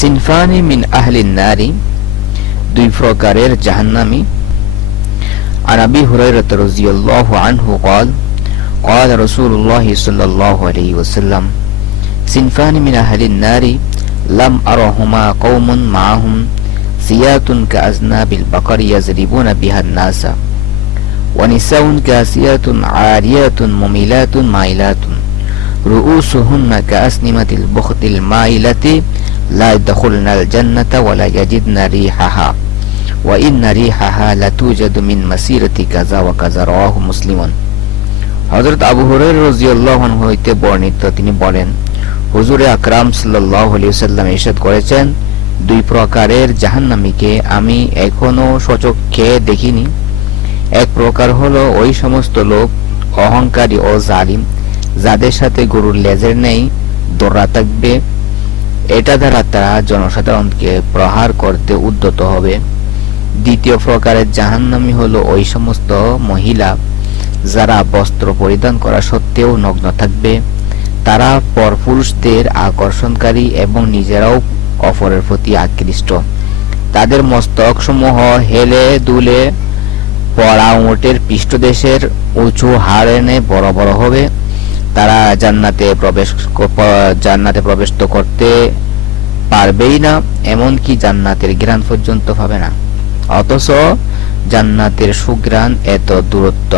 সিনফানি মিন আহলিন নারি, দুই প্রকারের জাহান্নামী। عن أبي هريرة رضي الله عنه قال قال رسول الله صلى الله عليه وسلم صنفان من أهل النار لم أرهما قوم معهم سيات كأذناب البقر يضربون بها الناس ونساء كاسيات عاريات مميلات مائلات رؤوسهن كأسنمة البخت المائلة لا يدخلن الجنة ولا يجدن ريحها وإن ريحها لتوجد من مسيرة كذا وكذا رواه مسلم। হযরত আবু হুরায়রা রাদিয়াল্লাহু আনহু হইতে বর্ণিত, তিনি বলেন, হুজুরে আকরাম সাল্লাল্লাহু আলাইহি ওয়াসাল্লাম ইরশাদ করেছেন, দুই প্রকারের জাহান্নামীকে আমি এখনো সচক্ষে দেখিনি। এক প্রকার হলো ওই সমস্ত লোক অহংকারী ও জালিম, যাদের সাথে গরুর লেজের নেই দৌড়া থাকবে। এটা দ্বারা তারা জনসাধারণকে প্রহার করতে উদ্যত হবে। দ্বিতীয় প্রকারের জাহান্নামী হলো ওই সমস্ত মহিলা যারা বস্ত্র পরিধান করা সত্ত্বেও নগ্ন থাকবে। তারা পরপুরুষদের আকর্ষণকারী এবং নিজেরাও অপরের প্রতি আকৃষ্ট। তাদের মস্তক সমূহ হেলে দুলে পড়া উটের পৃষ্ঠদেশের উঁচু হাড় এনে বড় বড় হবে। তারা জান্নাতে প্রবেশ তো করতে পারবেই না, এমনকি জান্নাতের ঘ্রাণ পর্যন্ত পাবে না। অথচ জান্নাতের সুঘ্রাণ এত দূরত্ব,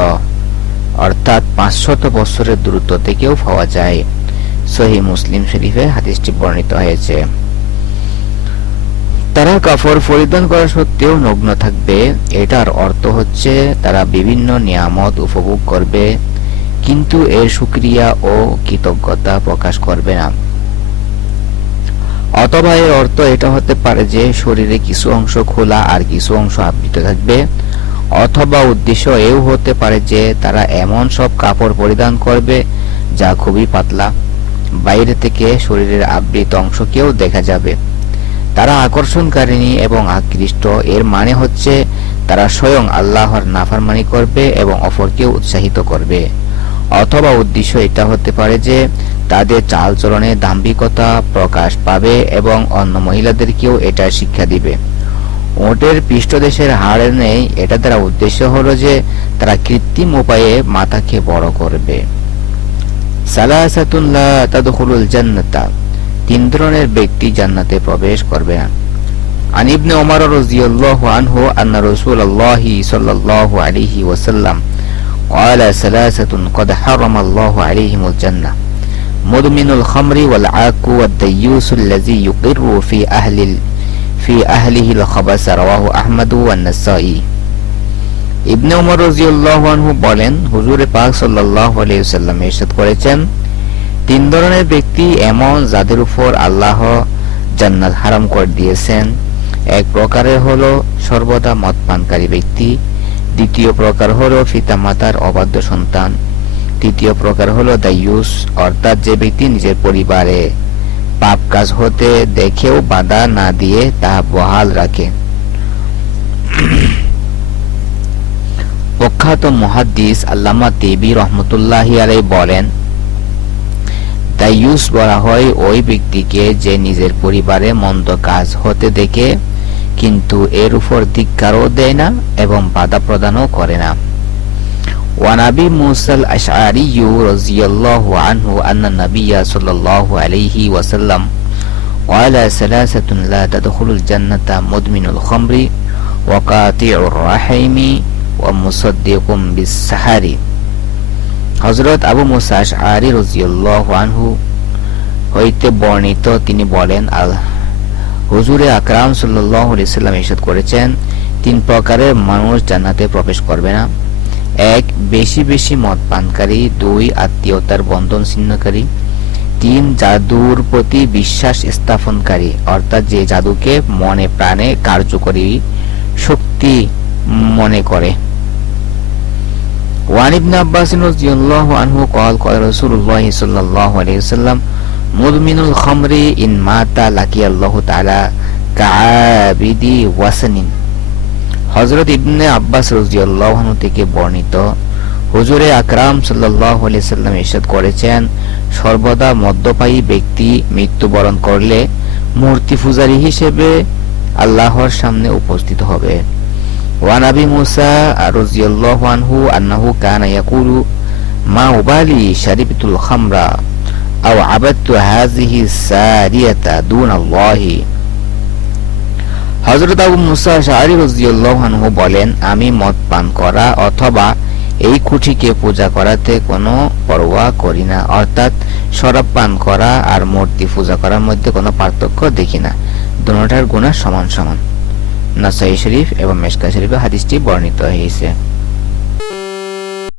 অর্থাৎ 500 বছরের দূরত্ব থেকেও পাওয়া যায়। সহিহ মুসলিম শরীফে হাদিসটি বর্ণিত হয়েছে। তারা কাপড় পরিধান করা সত্ত্বেও নগ্ন থাকবে। এটার অর্থ হচ্ছে তারা বিভিন্ন নিয়ামত উপভোগ করবে, কিন্তু এর শুকরিয়া ও কৃতজ্ঞতা প্রকাশ করবে না। অথবা এর অর্থ এটা হতে পারে যে শরীরে কিছু অংশ খোলা আর কিছু অংশ আবৃত থাকবে। অথবা উদ্দেশ্য এও হতে পারে যে তারা এমন সব কাপড় পরিধান করবে যা খুবই পাতলা, বাইরে থেকে শরীরের আবৃত অংশকেও দেখা যাবে। তারা আকর্ষণকারিণী এবং আকৃষ্ট, এর মানে হচ্ছে তারা স্বয়ং আল্লাহর নাফরমানি করবে এবং অপরকেও উৎসাহিত করবে। অথবা উদ্দেশ্য এটা হতে পারে যে তাদের চালচলনে দাম্ভিকতা প্রকাশ পাবে এবং অন্য মহিলাদেরকেও এটা শিক্ষা দিবে। উটের পৃষ্ঠদেশের হাড় নেই, এটা দ্বারা উদ্দেশ্য হলো যে তারা কৃত্রিম উপায়ে মাথাকে বড় করবে। সালাসাতুন লা তাদখুলুল জান্নাতা, তিন ধরনের ব্যক্তি জান্নাতে প্রবেশ করবে না। আন ইবনে ওমর রাদিয়াল্লাহু আনহু আন্না রাসূলুল্লাহি সাল্লাল্লাহু আলাইহি ওয়াসাল্লাম قال ثلاثة قد حرم الله عليهم الجنة مدمن الخمر والعاق والديوس الذي يقر في أهله الخبث رواه أحمد والنسائي। ইবনে ওমর রাদিয়াল্লাহু আনহু বলেন, হুজুরে পাক সাল্লাল্লাহু আলাইহি ওয়াসাল্লাম ইরশাদ করেছেন, তিন ধরনের ব্যক্তি এমন যাদের উপর আল্লাহ জান্নাত হারাম করে দিয়েছেন। এক প্রকারের হলো সর্বদা মদ পানকারী ব্যক্তি, দ্বিতীয় প্রকার হলো পিতামাতার অবাধ্য সন্তান, তৃতীয় প্রকার হলো দায়ুস, অর্থাৎ যে ব্যক্তি নিজের পরিবারে পাপ কাজ হতে দেখেও বাধা না দিয়ে তা বহাল রাখে। প্রখ্যাত মুহাদ্দিস আল্লামা তিবি রহমতুল্লাহি আলাইহি বলেন, দায়ুস বলা হয় ওই ব্যক্তিকে যে নিজের পরিবারে মন্দ কাজ হতে দেখে কিন্তু এর উপর ধিক্কারও দেয় না এবং বাধা প্রদানও করে না। ওয়ান আবি মুসা আল-আশআরী রাদিয়াল্লাহু আনহু আন্না নবিয়্য সাল্লাল্লাহু আলাইহি ওয়াসাল্লাম قال ثلاثة لا تدخل الجنة مدمن الخمر وقاطع الرحم ومصدق بالسحر। হযরত আবু মুসা আশআরী রাদিয়াল্লাহু আনহু হইতে বর্ণিত, তিনি বলেন, হুজুরে আকরাম সাল্লাল্লাহু আলাইহি ওয়াসাল্লাম ইরশাদ করেছেন, তিন প্রকারের মানুষ জান্নাতে প্রবেশ করবে না। এক, বেশি বেশি মদ পানকারী। দুই, আত্মীয়তার বন্ধন ছিন্নকারী। তিন, জাদুর প্রতি বিশ্বাস স্থাপনকারী, অর্থাৎ যে জাদুকে মনে প্রাণে কার্যকরী শক্তি মনে করে। ওয়ান ইবনে আব্বাস রাদিয়াল্লাহু আনহু قال قال رسول الله صلى الله عليه وسلم মুদমিনুল খামরি ইন মাতা লাকিয়াল্লাহু তাআলা কাআবিদি ওয়াসানিন। হযরত ইবনে আব্বাস রাদিয়াল্লাহু আনহু থেকে বর্ণিত, হুজুরে আকরাম সাল্লাল্লাহু আলাইহি সাল্লাম ইরশাদ করেছেন, সর্বদা মদ্যপায়ী ব্যক্তি মৃত্যুবরণ করলে মূর্তি পূজারী হিসেবে আল্লাহর সামনে উপস্থিত হবে। ওয়ান আবি মুসা রাদিয়াল্লাহু আনহু আন্নাহু কানা ইয়াকুলু মা উবালি শারিবতুল খামরা আও আবাদতু হাযিহি সারিয়াতা দুনাল্লাহি। হযরত আবু মুসা আশআরী রাদিয়াল্লাহু আনহু বলেন, আমি মদ পান করা অথবা এই খুঁটিকে পূজা করাতে কোনো পরোয়া করি না, অর্থাৎ শরাব পান করা আর মূর্তি পূজা করার মধ্যে কোনো পার্থক্য দেখি না, দুটোটার গুনাহ সমান সমান। নাসাই শরীফ এবং মিশকাত শরীফে হাদিসটি বর্ণিত হয়েছে।